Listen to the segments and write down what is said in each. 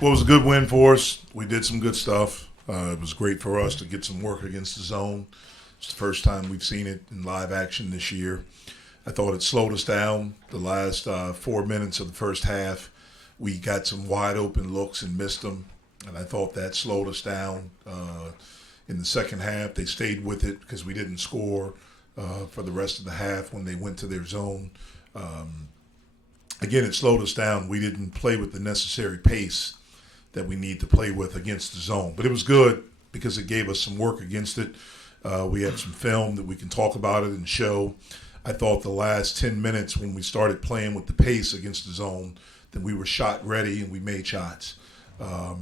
Well, it was a good win for us. We did some good stuff. It was great for us to get some work against the zone. It's the first time we've seen it in live action this year. I thought it slowed us down the last 4 minutes of the first half. We got some wide open looks and missed them, and I thought that slowed us down. In the second half, they stayed with it because we didn't score for the rest of the half when they went to their zone. Again, it slowed us down. We didn't play with the necessary pace that we need to play with against the zone. But it was good because it gave us some work against it. We had some film that we can talk about it and show. I thought the last 10 minutes when we started playing with the pace against the zone, that we were shot ready and we made shots. I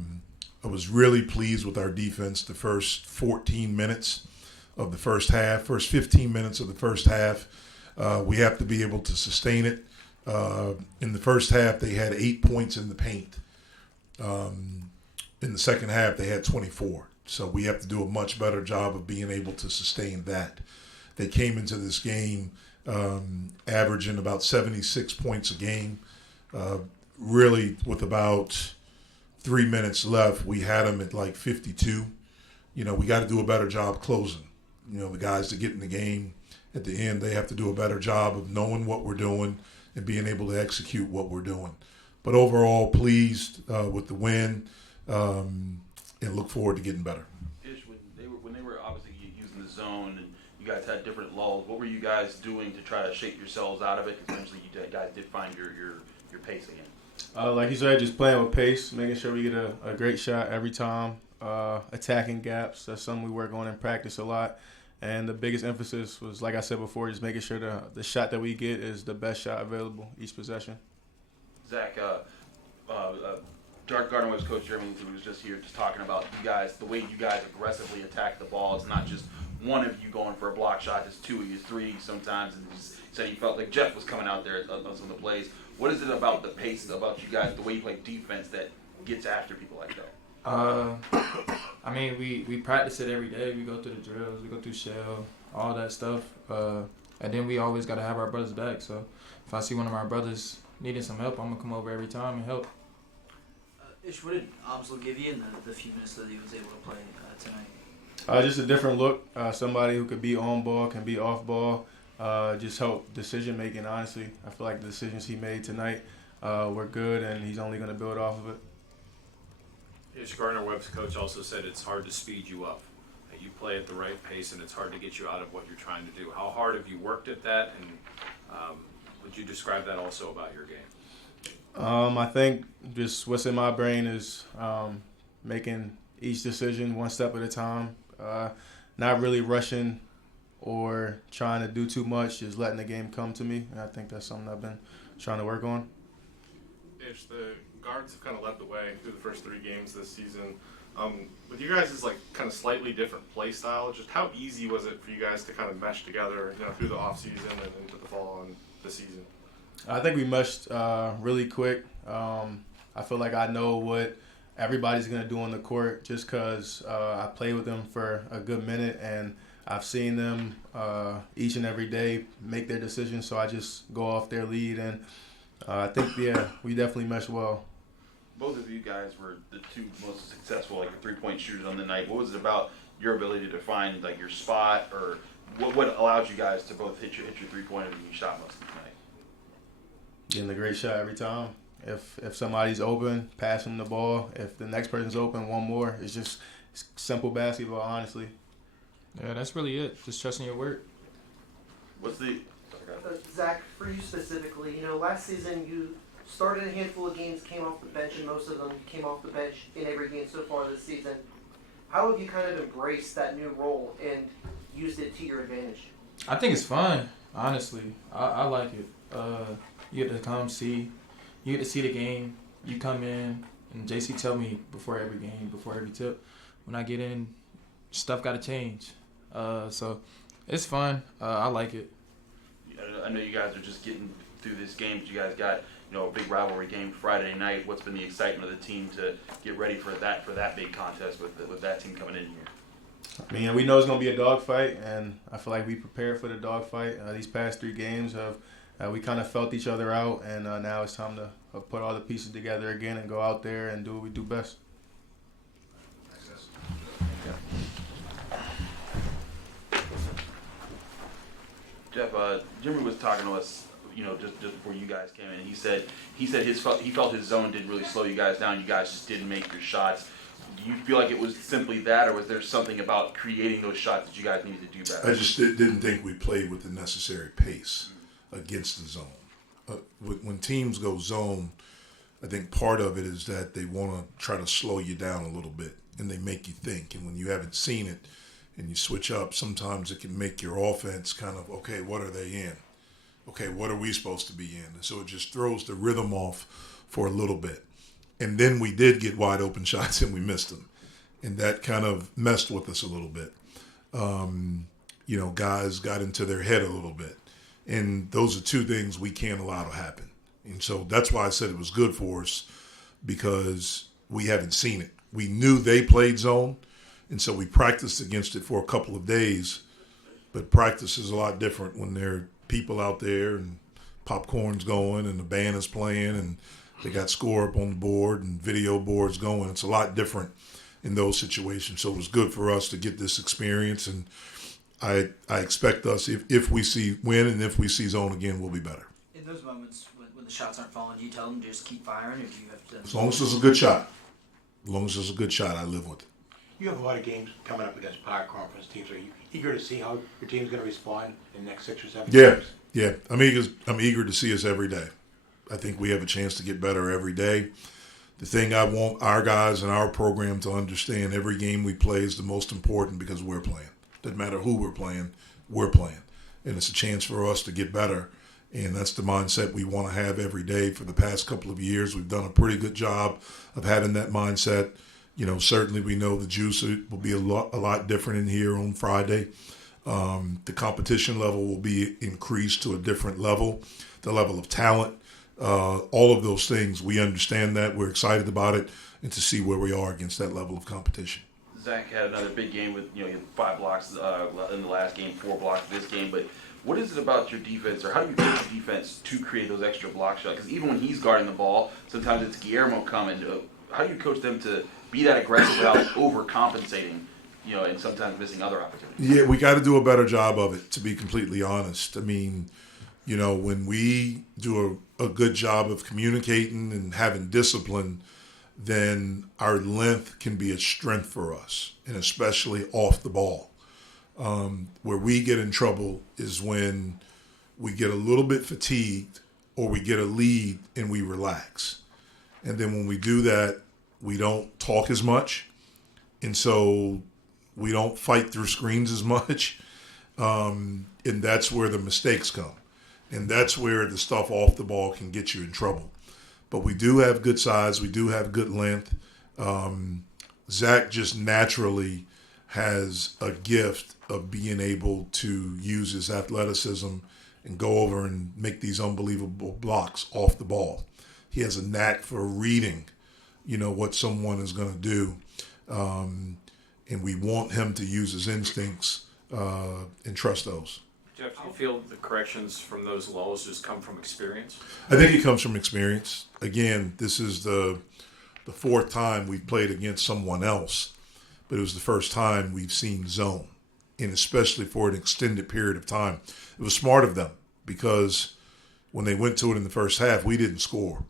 was really pleased with our defense the first 14 minutes of the first half, first 15 minutes of the first half. We have to be able to sustain it. In the first half, they had 8 points in the paint. In the second half, they had 24. So we have to do a much better job of being able to sustain that. They came into this game averaging about 76 points a game. Really, with about 3 minutes left, we had them at like 52. We got to do a better job closing. The guys that get in the game at the end, they have to do a better job of knowing what we're doing and being able to execute what we're doing. But overall, pleased with the win and look forward to getting better. Ish, when they were obviously using the zone and you guys had different lulls, what were you guys doing to try to shake yourselves out of it? Because eventually you guys did find your pace again. Like you said, just playing with pace, making sure we get a great shot every time, attacking gaps. That's something we work on in practice a lot. And the biggest emphasis was, like I said before, just making sure the shot that we get is the best shot available each possession. Zach, Gardner-Webb's coach Jeremy was just here just talking about you guys, the way you guys aggressively attack the ball. It's not just one of you going for a block shot, it's two of you, three sometimes. And he said he felt like Jeff was coming out there on some of the plays. What is it about the pace, about you guys, the way you play defense that gets after people like that? We practice it every day. We go through the drills, we go through shell, all that stuff. And then we always got to have our brothers back. So if I see one of our brothers needing some help, I'm going to come over every time and help. Ish, what did Amsel give you in the few minutes that he was able to play tonight? Just a different look. Somebody who could be on ball, can be off ball. Just help decision making, honestly. I feel like the decisions he made tonight were good, and he's only going to build off of it. Gardner-Webb's coach also said it's hard to speed you up. That you play at the right pace, and it's hard to get you out of what you're trying to do. How hard have you worked at that, and would you describe that also about your game? I think just what's in my brain is making each decision one step at a time, not really rushing or trying to do too much, just letting the game come to me. And I think that's something I've been trying to work on. Ish, the guards have kind of led the way through the first 3 games this season. With you guys' kind of slightly different play style, just how easy was it for you guys to kind of mesh together, through the off season and into the fall and the season? I think we meshed really quick. I feel like I know what everybody's going to do on the court just because I played with them for a good minute and I've seen them each and every day make their decisions, so I just go off their lead. And I think, we definitely meshed well. Both of you guys were the two most successful, three-point shooters on the night. What was it about your ability to find, your spot, or what allows you guys to both hit your three-pointer and you shot most of the night? Getting a great shot every time. If somebody's open, pass them the ball. If the next person's open, one more. It's simple basketball, honestly. Yeah, that's really it. Just trusting your work. What's the... Zach, for you specifically, last season you started a handful of games, came off the bench, and most of them came off the bench in every game so far this season. How have you kind of embraced that new role and used it to your advantage? I think it's fun, honestly. I like it. You get to come see. You get to see the game. You come in, and JC tell me before every game, before every tip, when I get in, stuff got to change. So it's fun. I like it. I know you guys are just getting through this game, but you guys got a big rivalry game Friday night. What's been the excitement of the team to get ready for that big contest with that team coming in here? We know it's going to be a dogfight, and I feel like we prepared for the dogfight. These past 3 games have we kind of felt each other out, and now it's time to put all the pieces together again and go out there and do what we do best. Jeff, Jimmy was talking to us, just before you guys came in. He said he felt his zone didn't really slow you guys down. You guys just didn't make your shots. Do you feel like it was simply that, or was there something about creating those shots that you guys needed to do better? I just didn't think we played with the necessary pace against the zone. When teams go zone, I think part of it is that they want to try to slow you down a little bit, and they make you think. And when you haven't seen it and you switch up, sometimes it can make your offense kind of, okay, what are they in? Okay, what are we supposed to be in? And so it just throws the rhythm off for a little bit. And then we did get wide open shots and we missed them. And that kind of messed with us a little bit. Guys got into their head a little bit. And those are two things we can't allow to happen. And so that's why I said it was good for us, because we haven't seen it. We knew they played zone, and so we practiced against it for a couple of days. But practice is a lot different when there are people out there and popcorn's going and the band is playing and they got score up on the board and video boards going. It's a lot different in those situations. So it was good for us to get this experience, and I expect us, if we see win and if we see zone again, we'll be better. In those moments when the shots aren't falling, do you tell them to just keep firing, or do you have to? As long as it's a good shot. As long as it's a good shot, I live with it. You have a lot of games coming up against power conference teams. Are you eager to see how your team's going to respond in the next 6 or 7 Yeah, games? yeah. I'm eager to see us every day. I think we have a chance to get better every day. The thing I want our guys and our program to understand, every game we play is the most important because we're playing. Doesn't matter who we're playing, we're playing. And it's a chance for us to get better. And that's the mindset we want to have every day. For the past couple of years, we've done a pretty good job of having that mindset. Certainly we know the juice will be a lot different in here on Friday. The competition level will be increased to a different level, the level of talent, all of those things. We understand that. We're excited about it, and to see where we are against that level of competition. Zach had another big game with, he had 5 blocks in the last game, 4 blocks this game. But what is it about your defense, or how do you coach your defense to create those extra block shots? Because even when he's guarding the ball, sometimes it's Guillermo coming. How do you coach them to be that aggressive without overcompensating, and sometimes missing other opportunities? Yeah, we got to do a better job of it, to be completely honest. I mean, when we do a good job of communicating and having discipline, then our length can be a strength for us, and especially off the ball. Where we get in trouble is when we get a little bit fatigued or we get a lead and we relax. And then when we do that, we don't talk as much. And so we don't fight through screens as much. And that's where the mistakes come. And that's where the stuff off the ball can get you in trouble. But we do have good size. We do have good length. Zach just naturally has a gift of being able to use his athleticism and go over and make these unbelievable blocks off the ball. He has a knack for reading, what someone is going to do. And we want him to use his instincts and trust those. Jeff, do you feel the corrections from those lulls just come from experience? I think it comes from experience. Again, this is the 4th time we've played against someone else, but it was the first time we've seen zone, and especially for an extended period of time. It was smart of them, because when they went to it in the first half, we didn't score.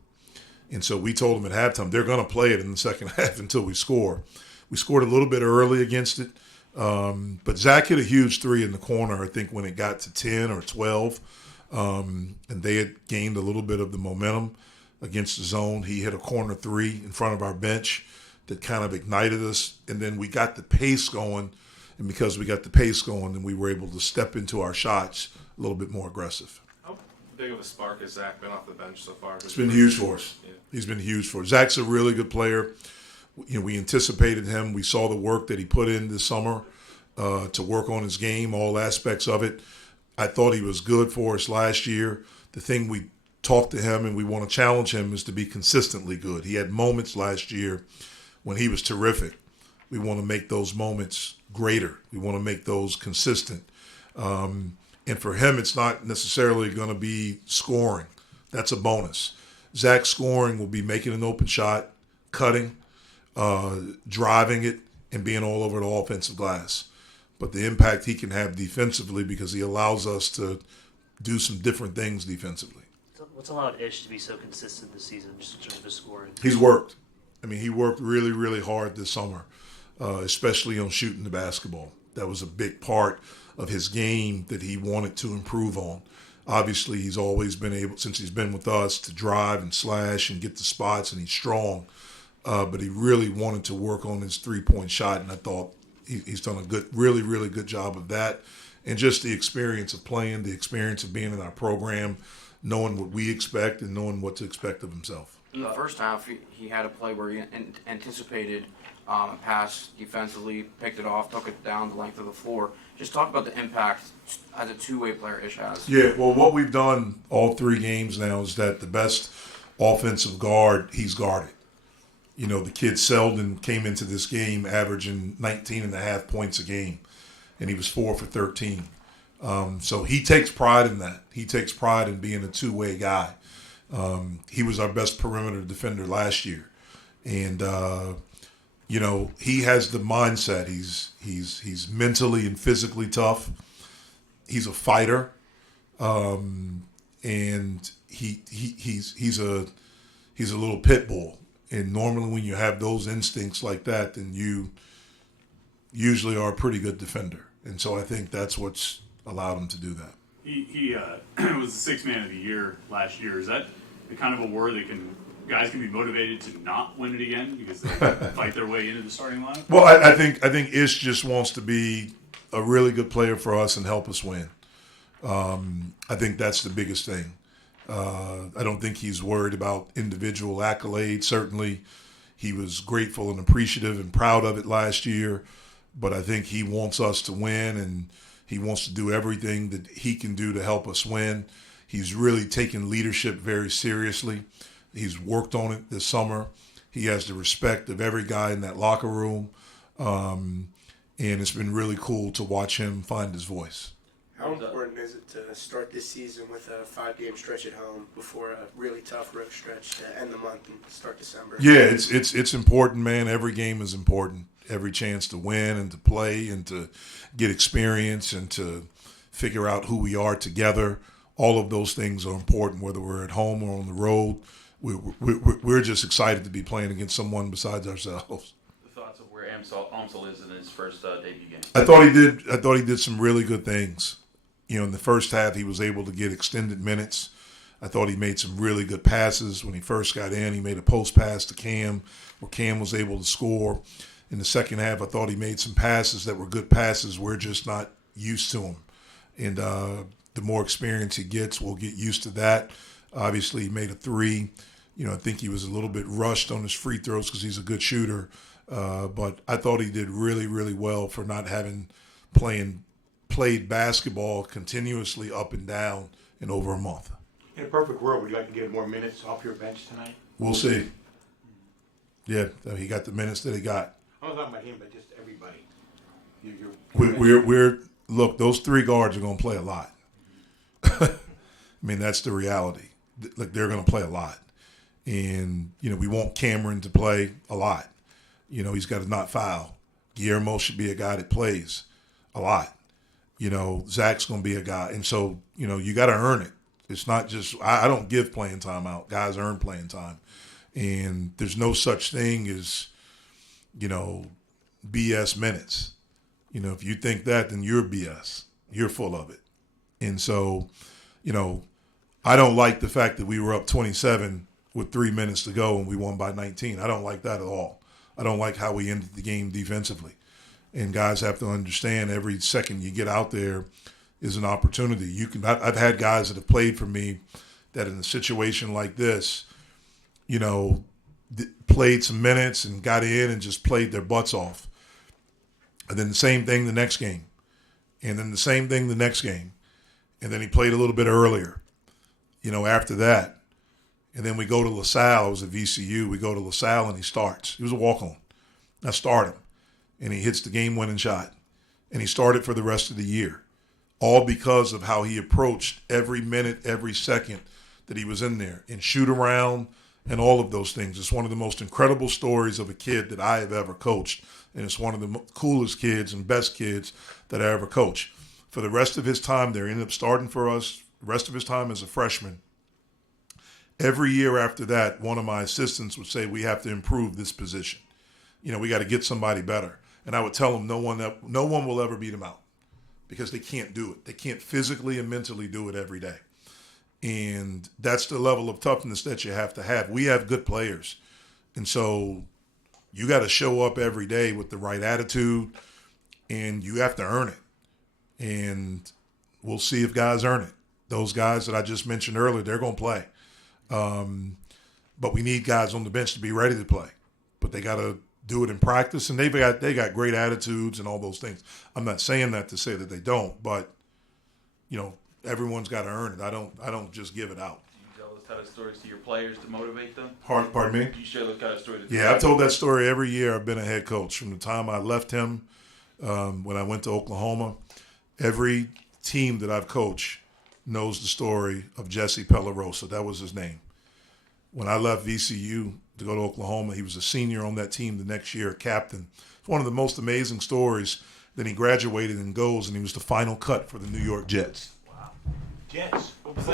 And so we told them at halftime, they're going to play it in the second half until we score. We scored a little bit early against it. But Zach hit a huge 3 in the corner, I think, when it got to 10 or 12. And they had gained a little bit of the momentum against the zone. He hit a corner 3 in front of our bench that kind of ignited us. And then we got the pace going. And because we got the pace going, then we were able to step into our shots a little bit more aggressive. How big of a spark has Zach been off the bench so far? It's been huge for us. Yeah. He's been huge for us. Zach's a really good player. We anticipated him. We saw the work that he put in this summer to work on his game, all aspects of it. I thought he was good for us last year. The thing we talked to him and we want to challenge him is to be consistently good. He had moments last year when he was terrific. We want to make those moments greater. We want to make those consistent. And And for him, it's not necessarily going to be scoring. That's a bonus. Zach's scoring will be making an open shot, cutting, driving it, and being all over the offensive glass. But the impact he can have defensively, because he allows us to do some different things defensively. What's allowed Ish to be so consistent this season, just in terms of his scoring? He's worked. I mean, he worked really, really hard this summer, especially on shooting the basketball. That was a big part of his game that he wanted to improve on. Obviously, he's always been able, since he's been with us, to drive and slash and get the spots, and he's strong. But he really wanted to work on his three-point shot, and I thought he's done a good, really, really good job of that. And just the experience of playing, the experience of being in our program, knowing what we expect and knowing what to expect of himself. In the first half, he had a play where he anticipated a pass defensively, picked it off, took it down the length of the floor. Just talk about the impact as a two-way player Ish has. Yeah, well, what we've done all 3 games now is that the best offensive guard he's guarded. You know, the kid Selden came into this game averaging 19.5 points a game, and he was 4 for 13. So he takes pride in that. He takes pride in being a two-way guy. He was our best perimeter defender last year. And, you know, he has the mindset. He's mentally and physically tough. He's a fighter. And he's a little pit bull. And normally when you have those instincts like that, then you usually are a pretty good defender. And so I think that's what's allowed him to do that. He was the 6th man of the year last year. Is that the kind of award that guys can be motivated to not win it again because they fight their way into the starting lineup? Well, I think Ish just wants to be a really good player for us and help us win. I think that's the biggest thing. I don't think he's worried about individual accolades. Certainly, he was grateful and appreciative and proud of it last year. But I think he wants us to win, and he wants to do everything that he can do to help us win. He's really taken leadership very seriously. He's worked on it this summer. He has the respect of every guy in that locker room. And it's been really cool to watch him find his voice. How important is it to start this season with a 5-game stretch at home before a really tough road stretch to end the month and start December? Yeah, it's important, man. Every game is important. Every chance to win and to play and to get experience and to figure out who we are together. All of those things are important, whether we're at home or on the road. We're just excited to be playing against someone besides ourselves. The thoughts of where Amsel is in his first debut game. I thought he did some really good things. You know, in the first half, he was able to get extended minutes. I thought he made some really good passes. When he first got in, he made a post pass to Cam, where Cam was able to score. In the second half, I thought he made some passes that were good passes. We're just not used to them. And the more experience he gets, we'll get used to that. Obviously, he made a 3. You know, I think he was a little bit rushed on his free throws because he's a good shooter. But I thought he did really, really well for not having played basketball continuously up and down in over a month. In a perfect world, would you like to get more minutes off your bench tonight? We'll see. Yeah, he got the minutes that he got. I'm not talking about him, but just everybody. We're look, those 3 guards are going to play a lot. I mean, that's the reality. Like, they're going to play a lot. And, you know, we want Cameron to play a lot. You know, he's got to not foul. Guillermo should be a guy that plays a lot. You know, Zach's going to be a guy. And so, you know, you got to earn it. It's not just, I don't give playing time out. Guys earn playing time. And there's no such thing as, you know, BS minutes. You know, if you think that, then you're BS. You're full of it. And so, you know, I don't like the fact that we were up 27 with 3 minutes to go and we won by 19. I don't like that at all. I don't like how we ended the game defensively. And guys have to understand every second you get out there is an opportunity. I've had guys that have played for me that in a situation like this, you know, played some minutes and got in and just played their butts off. And then the same thing the next game. And then the same thing the next game. And then he played a little bit earlier, you know, after that. And then we go to LaSalle. It was at VCU. We go to LaSalle and he starts. He was a walk-on. I start him. And he hits the game-winning shot. And he started for the rest of the year. all because of how he approached every minute, every second that he was in there, and shoot around and all of those things. It's one of the most incredible stories of a kid that I have ever coached, and it's one of the coolest kids and best kids that I ever coached. For the rest of his time there, he ended up starting for us, the rest of his time as a freshman. Every year after that, one of my assistants would say, we have to improve this position. We got to get somebody better. And I would tell them no one will ever beat him out because they can't do it. They can't physically and mentally do it every day. And that's the level of toughness that you have to have. We have good players. And so you got to show up every day with the right attitude, and you have to earn it. And we'll see if guys earn it. Those guys that I just mentioned earlier, they're going to play. But we need guys on the bench to be ready to play. But they got to do it in practice, and they got great attitudes and all those things. I'm not saying that to say that they don't, but everyone's got to earn it. I don't just give it out. Do you tell those kind of stories to your players to motivate them? Pardon me? Do you share those kind of stories? Yeah, I've told that story every year I've been a head coach. From the time I left him, when I went to Oklahoma, every team that I've coached knows the story of Jesse Pellarosa. That was his name. When I left VCU to go to Oklahoma, he was a senior on that team the next year, captain. It's one of the most amazing stories. Then he graduated and goes, and he was the final cut for the New York Jets. Wow. Jets. What